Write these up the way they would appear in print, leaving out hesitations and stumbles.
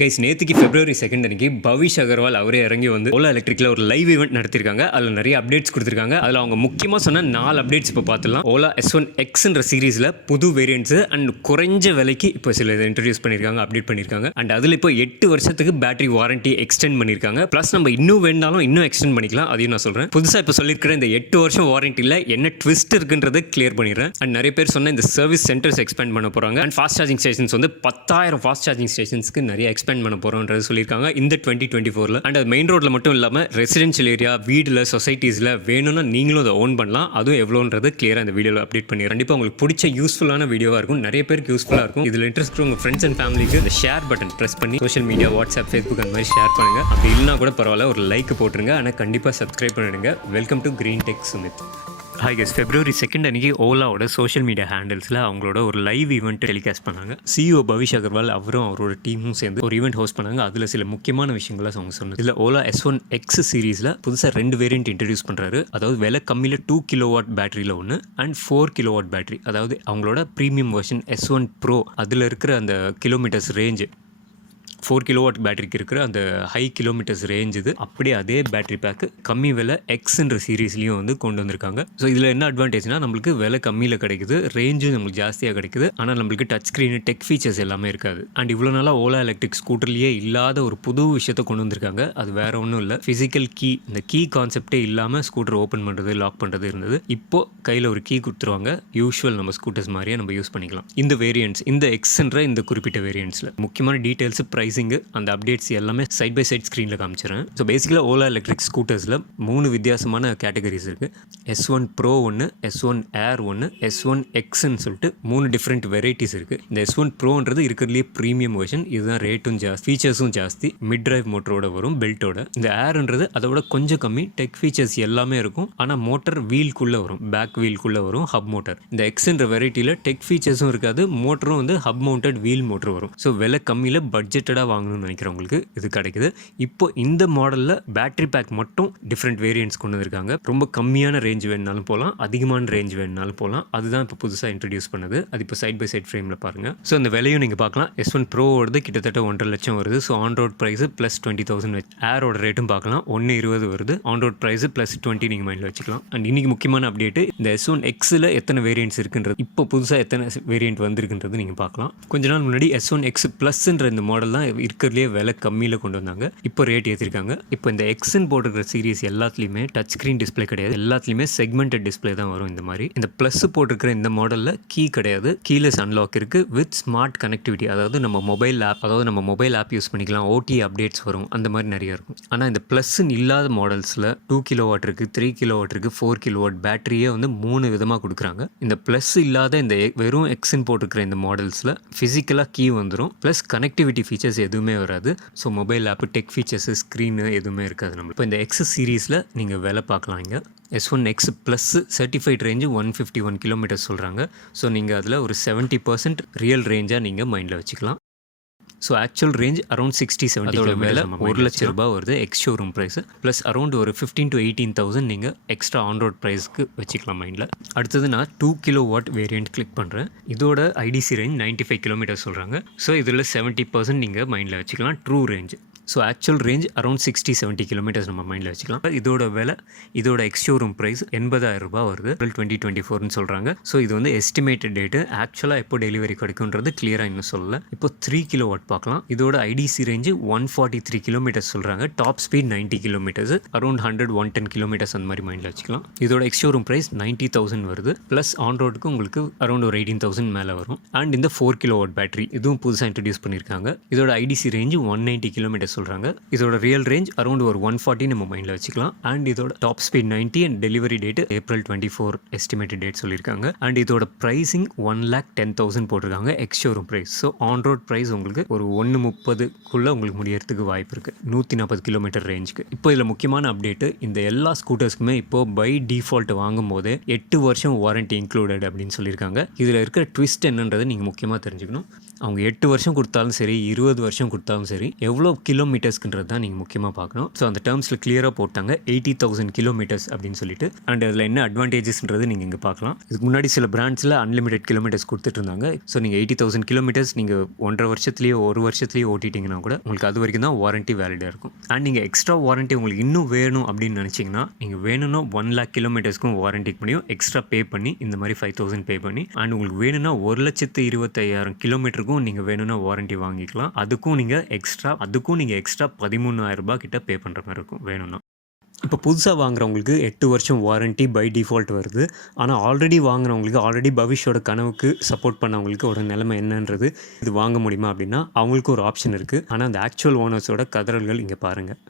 Guys நேற்றுக்கு February 2 அன்றைக்கி பவிஷ் அகர்வால் அவரே இறங்கி வந்து ஓலா எலக்ட்ரிக்கில் ஒரு லைவ் ஈவெண்ட் நடத்திருக்காங்க. அதில் நிறைய அப்டேட்ஸ் கொடுத்துருக்காங்க. அதில் அவங்க முக்கியமாக சொன்ன 4 அப்டேட்ஸ் இப்போ பார்த்துலாம். ஓலா S1 Xன்ற சீரீஸில் புது வேரியன்ட்ஸு அண்ட் குறைஞ்ச விலைக்கு இப்போ சில இதை இன்ட்ரடியூஸ் பண்ணியிருக்காங்க, அப்டேட் பண்ணியிருக்காங்க. அண்ட் அதில் இப்போ 8 வருஷத்துக்கு பேட்டரி வாரண்டி எக்ஸ்டெண்ட் பண்ணியிருக்காங்க. ப்ளஸ் நம்ம இன்னும் வேணாலும் இன்னும் எக்ஸ்டெண்ட் பண்ணிக்கலாம். அதையும் நான் சொல்கிறேன். புதுசாக இப்போ சொல்லியிருக்கிற இந்த 8 வருஷம் வாரண்டியில் என்ன ட்விஸ்ட் இருக்குன்றதை கிளியர் பண்ணிடுறேன். அண்ட் நிறைய பேர் சொன்ன இந்த சர்வீஸ் சென்டர்ஸ் எக்ஸ்பேண்ட் பண்ண போகிறாங்க. அண்ட் ஃபாஸ்ட் சார்ஜிங் ஸ்டேஷன்ஸ் வந்து 10,000 ஃபாஸ்ட் சார்ஜிங் ஸ்டேஷன்ஸ்க்கு நிறைய எக்ஸ்பேண்ட் பண்ண போகிறோன்றது சொல்லியிருக்காங்க இந்த 2024. அண்ட் அது மெயின் ரோட்ல மட்டும் இல்லாமல் ரெசிடென்ஷியல் ஏரியா, வீடில், சொசைட்டிஸில் வேணும்னா நீங்களும் அதை ஓன் பண்ணலாம். அதுவும் எவ்வளோன்றது கிளியராக இந்த வீடியோவில் அப்டேட் பண்ணி கண்டிப்பாக உங்களுக்கு பிடிச்ச யூஸ்ஃபுல்லான வீடியோவாக இருக்கும். நிறைய பேருக்கு யூஸ்ஃபுல்லாக இருக்கும். இதில் இன்ட்ரெஸ்ட் உங்கள் ஃப்ரெண்ட்ஸ் அண்ட் ஃபேமிலிக்கு இந்த ஷேர் பட்டன் ப்ரெஸ் பண்ணி சோஷியல் மீடியா, வாட்ஸ்அப், ஃபேஸ்புக் அந்த மாதிரி ஷேர் பண்ணுங்க. அப்படி இல்லைனா கூட பரவாயில்ல, ஒரு லைக் போட்டுருங்க. ஆனால் கண்டிப்பாக சப்ஸ்கிரைப் பண்ணிடுங்க. Welcome to green tech Sumith. Hi guys, February 2 அன்றைக்கி ஓலாவோட சோஷியல் மீடியா ஹேண்டில்ஸில் அவங்களோட ஒரு லைவ் ஈவெண்ட் டெலிகாஸ்ட் பண்ணாங்க. CEO பவிஷ் அகர்வால் அவரும் அவரோட டீமும் சேர்ந்து ஒரு ஈவெண்ட் ஹோஸ்ட் பண்ணாங்க. அதில் சில முக்கியமான விஷயங்களை அவங்க சொன்னாங்க. இதில் ஓலா S1 X சீரீஸில் புதுசாக 2 வேரியன்ட் இன்ட்ரடியூஸ் பண்ணுறாரு. அதாவது விலை கம்மியில் 2 கிலோவாட் பேட்டரியில் ஒன்று அண்ட் 4 கிலோவாட் பேட்டரி. அதாவது அவங்களோட ப்ரீமியம் வெர்ஷன் S1 Pro அதில் இருக்கிற அந்த கிலோமீட்டர்ஸ் ரேஞ்சு 4 கிலோவாட் பேட்டரிக்கு இருக்கிற அந்த ஹை கிலோமீட்டர்ஸ் ரேஞ்ச் இது. அப்படியே அதே பேட்டரி பேக்கு கம்மி விலை எக்ஸ்ன்ற சீரீஸ்லையும் வந்து கொண்டு வந்திருக்காங்க. ஸோ இதில் என்ன அட்வான்டேஜ்னா நம்மளுக்கு விலை கம்மியில் கிடைக்குது, ரேஞ்சும் நம்மளுக்கு ஜாஸ்தியாக கிடைக்குது. ஆனால் நம்மளுக்கு டச் ஸ்க்ரீனு, டெக் ஃபீச்சர்ஸ் எல்லாமே இருக்காது. அண்ட் இவ்வளோ நாளாக ஓலா எலக்ட்ரிக் ஸ்கூட்டர்லேயே இல்லாத ஒரு புது விஷயத்தை கொண்டு வந்திருக்காங்க. அது வேறு ஒன்றும் இல்லை, ஃபிசிக்கல் கீ. இந்த கீ கான்செப்டே இல்லாமல் ஸ்கூட்டர் ஓப்பன் பண்ணுறது, லாக் பண்ணுறது இருந்தது. இப்போது கையில் ஒரு கீ கொடுத்துருவாங்க. யூஷுவல் நம்ம ஸ்கூட்டர்ஸ் மாதிரியே நம்ம யூஸ் பண்ணிக்கலாம். இந்த வேரியன்ட்ஸ், இந்த எக்ஸ்ன்ற இந்த குறிப்பிட்ட வேரியன்ட்ஸில் முக்கியமான டீட்டெயில்ஸ், அந்த அப்டேட்ஸ் எல்லாமே சைட் பை சைட் ஸ்க்ரீனில் காமிச்சிடுறேன். ஸோ பேசிக்கலாக ஓலா எலக்ட்ரிக் ஸ்கூட்டர்ஸில் 3 வித்தியாசமான கேட்டகரிஸ் இருக்குது. S1 Pro ஒன்று, S1 Air ஒன்று, S1 Xன்னு சொல்லிட்டு 3 டிஃப்ரெண்ட் வெரைட்டிஸ் இருக்குது. இந்த S1 Proன்றது இருக்கிறதுலேயே ப்ரீமியம் வெர்ஷன். இதுதான் ரேட்டும் ஜாஸ்தி, ஃபீச்சர்ஸும் ஜாஸ்தி, மிட் டிரைவ் மோட்டரோட வரும், பெல்ட்டோட. இந்த ஏர்ன்றது அதோட கொஞ்சம் கம்மி, டெக் ஃபீச்சர்ஸ் எல்லாமே இருக்கும். ஆனால் மோட்டர் வீல்குள்ளே வரும், பேக் வீல்குள்ளே வரும், ஹப் மோட்டர். இந்த Xன்ற வெரைட்டியில் டெக் ஃபீச்சர்ஸும் இருக்காது, மோட்டரும் வந்து ஹப் மவுண்டட் வீல் மோட்டர் வரும். ஸோ விலை கம்மியில் பட்ஜெட்டடாக வாங்கணும்னு நினைக்கிறவங்களுக்கு இது கிடைக்குது. இப்போ இந்த மாடலில் பேட்டரி பேக் மட்டும் டிஃப்ரெண்ட் வேரியன்ட்ஸ் கொண்டு வந்திருக்காங்க. ரொம்ப கம்மியான ரேஞ்ச் வேணுனாலும் போகலாம், அதிகமான ரேஞ்ச் வேணுனாலும் போகலாம். அதுதான் இப்போ புதுசாக இன்ட்ரடியூஸ் பண்ணது. அது இப்போ சைட் பை சைட் ஃப்ரேமில் பாருங்கள். ஸோ அந்த விலையும் நீங்கள் பார்க்கலாம். S1 Pro வருது, கிட்டத்தட்ட 1.5 லட்சம் வருது. So on road price plus 20,000. ஏரோட ரேட்டும் பார்க்கலாம், 1.20 வருது. ஆன் ரோட் ப்ரைஸ் ப்ளஸ் 20 நீங்கள் மைண்டில் வச்சுக்கலாம். அண்ட் இன்னைக்கு முக்கியமான அப்டேட்டு, இந்த S1 Xல் எத்தனை வேரியன்ட்ஸ் இருக்குன்றது, இப்போ புதுசாக எத்தனை வேரியன்ட் வந்திருக்குன்றது நீங்கள் பார்க்கலாம். கொஞ்ச நாள் முன்னாடி S1 X ப்ளஸ்ன்ற இந்த மாடல் தான் இருக்கிறதுலே விலை கம்மியில் கொண்டு வந்தாங்க. இப்போ ரேட் ஏற்றிருக்காங்க. இப்போ இந்த எக்ஸ்ன்னு போட்டுருக்கிற சீரிஸ் எல்லாத்துலேயுமே டச் ஸ்க்ரீன் டிஸ்பிளே கிடையாது, எல்லாத்துலேயுமே செக்மெண்டட் டிஸ்பிளே தான் வரும். இந்த மாதிரி இந்த ப்ளஸ் போட்டிருக்கிற இந்த மாடலில் கீ கிடையாது, கீலெஸ் அன்லாக் இருக்குது வித் ஸ்மார்ட் கனெக்டிவிட்டி. அதாவது நம்ம மொபைல் ஆப் யூஸ் பண்ணிக்கலாம், OTA அப்டேட்ஸ் வரும், அந்த மாதிரி நிறைய இருக்கும். ஆனால் இந்த ப்ளஸ்ன்னு இல்லாத மாடல்ஸில் 2 கிலோவாட் இருக்குது, 3 கிலோவாட் இருக்குது, 4 கிலோவாட் பேட்டரியே வந்து 3 விதமாக கொடுக்குறாங்க. இந்த ப்ளஸ் இல்லாத இந்த வெறும் எக்ஸ்ன்னு போட்டிருக்கிற இந்த மாடல்ஸில் ஃபிசிக்கலாக கீ வந்துடும், ப்ளஸ் கனெக்டிவிட்டி ஃபீச்சர்ஸ் எதுவுமே வராது. ஸோ மொபைல் ஆப்பு, டெக் ஃபீச்சர்ஸு, ஸ்க்ரீனு எதுவுமே இருக்காது நம்மளுக்கு. இப்போ இந்த X சீரீஸில் நீங்கள் வேலை பார்க்கலாம். இங்கே S1 X plus certified range 151 kilometres சொல்கிறாங்க. ஸோ நீங்கள் அதில் ஒரு 70% ரியல் ரேஞ்சாக நீங்கள் மைண்டில் வச்சுக்கலாம். So actual range around 60-70 kilometre, 1 லட்சம் ரூபாய் வருது ex showroom price. Plus around ஒரு 15,000 to 18,000 நீங்கள் எக்ஸ்ட்ரா ஆன் ரோட் ப்ரைஸ்க்கு வச்சுக்கலாம் மைண்டில். அடுத்தது நான் 2 கிலோவாட் வேரியண்ட் கிளிக் பண்ணுறேன். இதோட IDC ரேஞ்ச் 95 கிலோமீட்டர் சொல்கிறாங்க. ஸோ இதில் 70% நீங்கள் மைண்டில் வச்சுக்கலாம் true range. So actual range around 60-70 kilometres நம்ம மைண்டில் வச்சுக்கலாம். இதோட விலை, இதோட எக்ஸ் ஷோரூம் ப்ரைஸ் 80,000 ரூபாய் வருது. 2024ன்னு சொல்கிறாங்க. ஸோ இது வந்து எஸ்டிமேட்டட் டேட்டு, ஆக்சுவலாக எப்போ டெலிவரி கிடைக்கும்ன்றது கிளியராக இன்னும் சொல்லலை. இப்போ 3 கிலோவாட் பார்க்கலாம். இதோட IDC ரேஞ்சு 143 கிலோமீட்டர்ஸ் சொல்கிறாங்க. Top speed 90 kilometres, around 110 kilometres அந்த மாதிரி மைண்டில் வச்சுக்கலாம். இதோட எக்ஸ் ஷோரூம் ப்ரைஸ் 90,000 வருது. ப்ளஸ் ஆன் ரோடுக்கு உங்களுக்கு அரௌண்ட் ஒரு 18,000 மேலே வரும். அண்ட் இந்த 4 கிலோவாட் பேட்டரி இதுவும் புதுசாக இன்ட்ரடியூஸ் பண்ணியிருக்காங்க. இதோட IDC ரேஞ்சு 190 கிலோமீட்டர்ஸ் சொல்கிறாங்க. இதோட ரியல் ரேஞ்ச் அரௌண்ட் ஒரு 140 நம்ம மைண்டில் வச்சுக்கலாம். அண்ட் இதோட top speed 90 and delivery date April 24 estimated date சொல்லியிருக்காங்க. அண்ட் இதோட ப்ரைஸிங் 1,10,000 போட்டிருக்காங்க ex showroom price. So on road price உங்களுக்கு ஒரு 130க்குள்ளே உங்களுக்கு முடியறதுக்கு வாய்ப்பு இருக்குது, 140 கிலோமீட்டர் ரேஞ்சுக்கு. இப்போ இதில் முக்கியமான அப்டேட்டு, இந்த எல்லா ஸ்கூட்டர்ஸ்க்குமே இப்போ பை டிஃபால்ட் வாங்கும் போதே 8 வருஷம் வாரண்டி இன்க்ளூடட் அப்படின்னு சொல்லியிருக்காங்க. இதில் இருக்கிற ட்விஸ்ட் என்னன்றதை நீங்கள் முக்கியமாக தெரிஞ்சுக்கணும். அவங்க 8 வருஷம் கொடுத்தாலும் சரி 20 வருஷம் கொடுத்தாலும் சரி எவ்வளோ கிலோமீட்டர்ஸ்க்குன்றது தான் நீங்கள் முக்கியமாக பார்க்கணும். ஸோ அந்த டேர்ம்ஸில் கிளியராக போட்டாங்க 80,000 கிலோமீட்டர்ஸ் அப்படின்னு சொல்லிட்டு. அண்ட் அதில் என்ன அட்வான்டேஜஸ்ன்றது நீங்கள் இங்கே பார்க்கலாம். இதுக்கு முன்னாடி சில பிராண்ட்ஸில் அன்லிமிடெட் கிலோமீட்டர்ஸ் கொடுத்துட்டு இருந்தாங்க. ஸோ நீங்கள் 80,000 கிலோமீட்டர்ஸ் நீங்கள் 1.5 வருஷத்துலேயோ 1 வருஷத்துலேயோ ஓட்டிட்டிங்கன்னா கூட உங்களுக்கு அது வரைக்கும் தான் வாரண்ட்டி வேலிடாக இருக்கும். அண்ட் நீங்கள் எக்ஸ்ட்ரா வாரண்ட்டி உங்களுக்கு இன்னும் வேணும் அப்படின்னு நினச்சிங்கன்னா நீங்கள் வேணும்னா 1 lakh கிலோமீட்டர்ஸ்க்கும் வாரண்ட்டிக்கு முடியும் எக்ஸ்ட்ரா பே பண்ணி, இந்த மாதிரி 5,000 பே பண்ணி. அண்ட் உங்களுக்கு வேணும்னா 1,25,000 கிலோமீட்டருக்கும் நீங்கள் வேணும்னா வாரண்ட்டி வாங்கிக்கலாம். அதுக்கும் நீங்கள் எக்ஸ்ட்ரா 13,000 ரூபாய் கிட்ட பே பண்ணுற மாதிரி இருக்கும் வேணும்னா. இப்போ புதுசாக வாங்குறவங்களுக்கு 8 வருஷம் வாரண்ட்டி பை டிஃபால்ட் வருது. ஆனால் ஆல்ரெடி வாங்குறவங்களுக்கு, ஆல்ரெடி பவிஷோட கனவுக்கு சப்போர்ட் பண்ணவங்களுக்கு ஒரு நிலைமை என்னன்றது, இது வாங்க முடியுமா அப்படின்னா அவங்களுக்கு ஒரு ஆப்ஷன் இருக்குது. ஆனால் அந்த ஆக்சுவல் ஓனர்ஸோட கதறல்கள் இங்கே பாருங்கள்.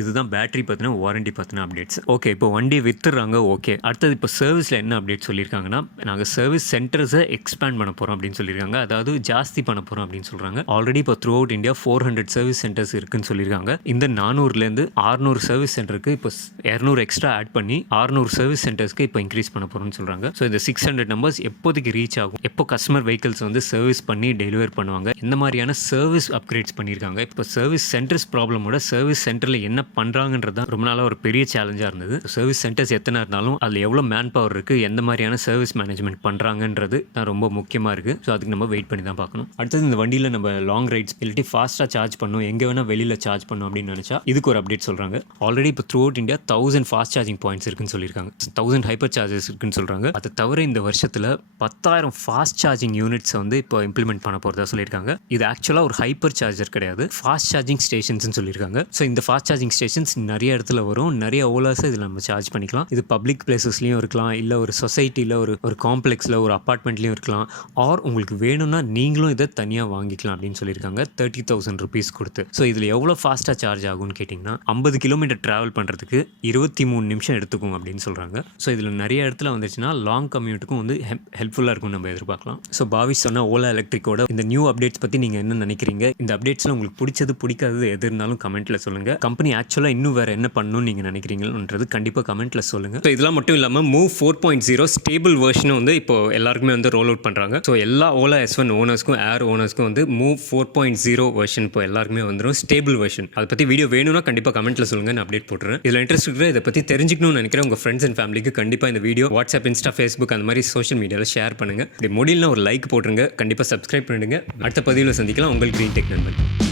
இதுதான் பேட்டரி பற்றின வாரண்ட்டி பற்றின அப்டேட்ஸ். ஓகே, இப்போ வண்டியை விற்றுறாங்க. ஓகே, அடுத்தது இப்போ சர்வீஸில் என்ன அப்டேட் சொல்லியிருக்காங்கன்னா, நாங்கள் சர்வீஸ் சென்டர்ஸை எக்ஸ்பேண்ட் பண்ண போகிறோம் அப்படின்னு சொல்லியிருக்காங்க. அதாவது ஜாஸ்தி பண்ண போகிறோம் அப்படின்னு சொல்கிறாங்க. ஆல்ரெடி இப்போ through out India 400 service centres இருக்குன்னு சொல்லியிருக்காங்க. இந்த 400லேருந்து 600 சர்வீஸ் சென்டருக்கு இப்போ 200 எக்ஸ்ட்ரா ஆட் பண்ணி 600 சர்வீஸ் சென்டர்ஸ்க்கு இப்போ இன்க்ரீஸ் பண்ண போகிறோம்னு சொல்கிறாங்க. ஸோ இந்த 600 நம்பர்ஸ் எப்போதைக்கு ரீச் ஆகும், எப்போ கஸ்டமர் வெஹிக்கிள்ஸ் வந்து சர்வீஸ் பண்ணி டெலிவர் பண்ணுவாங்க, எந்த மாதிரியான சர்வீஸ் அப்கிரேட்ஸ் பண்ணியிருக்காங்க. இப்போ சர்வீஸ் சென்டர்ஸ் ப்ராப்ளமோட சர்வீஸ் சென்டரில் என்ன பண்ணுறாங்கன்றது தான் ரொம்ப நாளாக ஒரு பெரிய சேலஞ்சாக இருந்தது. சர்வீஸ் சென்டர்ஸ் எத்தனை இருந்தாலும் அதில் எவ்வளோ மேன் பவர் இருக்குது, எந்த மாதிரியான சர்வீஸ் மேனேஜ்மெண்ட் பண்ணுறாங்கன்றது தான் ரொம்ப முக்கியமாக இருக்குது. ஸோ அதுக்கு நம்ம வெயிட் பண்ணி தான் பார்க்கணும். அடுத்தது இந்த வண்டியில் நம்ம லாங் ரைட்ஸ் இல்லாட்டி ஃபாஸ்ட்டாக சார்ஜ் பண்ணணும், எங்கே வேணால் வெளியில் சார்ஜ் பண்ணணும் அப்படின்னு நினச்சா இதுக்கு ஒரு அப்டேட் சொல்கிறாங்க. ஆல்ரெடி இப்போ through out India 1000 fast charging points இருக்குன்னு சொல்லியிருக்காங்க. 1000 ஹைப்பர் சார்ஜஸ் இருக்குன்னு சொல்கிறாங்க. அதை தவிர இந்த வருஷத்தில் 10,000 ஃபாஸ்ட் சார்ஜிங் யூனிட்ஸை வந்து இப்போ இம்ப்ளிமெண்ட் பண்ண போகிறதா சொல்லியிருக்காங்க. இது ஆக்சுவலாக ஒரு ஹைப்பர் சார்ஜர் கிடையாது, ஃபாஸ்ட் சார்ஜிங் ஸ்டேஷன்ஸ்னு சொல்லியிருக்காங்க. ஸோ இந்த ஃபாஸ்ட் சார்ஜிங் ஸ்டேஷன்ஸ் நிறைய இடத்துல வரும். நிறைய ஓலாஸை இதில் நம்ம சார்ஜ் பண்ணிக்கலாம். இது பப்ளிக் பிளேசஸ்லையும் இருக்கலாம், இல்லை ஒரு சொசைட்டியில் ஒரு காம்ப்ளெக்ஸில் ஒரு அப்பார்ட்மெண்ட்லேயும் இருக்கலாம். ஆர் உங்களுக்கு வேணும்னா நீங்களும் இதை தனியாக வாங்கிக்கலாம் அப்படின்னு சொல்லியிருக்காங்க 30,000 ருபீஸ் கொடுத்து. ஸோ இதில் எவ்வளோ ஃபாஸ்ட்டாக சார்ஜ் ஆகும்னு கேட்டிங்கன்னா 50 கிலோமீட்டர் ட்ராவல் பண்ணுறதுக்கு 23 நிமிஷம் எடுத்துக்கும் அப்படின்னு சொல்கிறாங்க. ஸோ இதில் நிறைய இடத்துல வந்துச்சுன்னா லாங் கம்யூட்டுக்கும் வந்து ஹெல்ப்ஃபுல்லாக இருக்கும் நம்ம எதிர்பார்க்கலாம். ஸோ பாவிஷ் சொன்ன ஓலா எலக்ட்ரிக்கோட இந்த நியூ அப்டேட்ஸ் பற்றி நீங்கள் என்ன நினைக்கிறீங்க? இந்த அப்டேட்ஸில் உங்களுக்கு பிடிச்சது பிடிக்காதது எது இருந்தாலும் கமெண்ட்டில் சொல்லுங்கள். கம்பெனி ஆக்சுவலாக இன்னும் வேறு என்ன பண்ணணும்னு நீங்கள் நினைக்கிறீங்கன்றது கண்டிப்பாக கமெண்ட்டில் சொல்லுங்கள். ஸோ இதெல்லாம் மட்டும் இல்லாமல் மூவ் 4.0 ஸ்டேபிள் வெர்ஷனும் வந்து இப்போ எல்லாருக்குமே வந்து ரோல் அவுட் பண்ணுறாங்க. ஸோ எல்லா ஓலா S1 ஓனர்ஸ்க்கும் ஏர் ஓனர்ஸ்க்கும் வந்து மூவ் 4.0 வெர்ஷன் இப்போ எல்லாருக்குமே வந்துடும், ஸ்டேபிள் வெர்ஷன். அதை பற்றி வீடியோ வேணும்னா கண்டிப்பாக கமெண்ட்டில் சொல்லுங்கள், நான் அப்டேட் போட்டுறேன். இதில் இன்ட்ரெஸ்ட் இருக்கிற இதை பற்றி தெரிஞ்சுக்கணும்னு நினைக்கிறேன் உங்கள் ஃப்ரெண்ட்ஸ் அண்ட் ஃபேமிலிக்கு கண்டிப்பாக இந்த வீடியோ வாட்ஸ்அப், இன்ஸ்டா, ஃபேஸ்புக் அந்த மாதிரி சோஷியல் மீடியாவில் ஷேர் பண்ணுங்கள். இப்படி முடியலனா ஒரு லைக் போட்டுருங்க, கண்டிப்பாக சப்ஸ்கிரைப் பண்ணிடுங்க. அடுத்த பதிவில் சந்திக்கலாம். உங்கள் கிரீன் டெக் நண்பன்.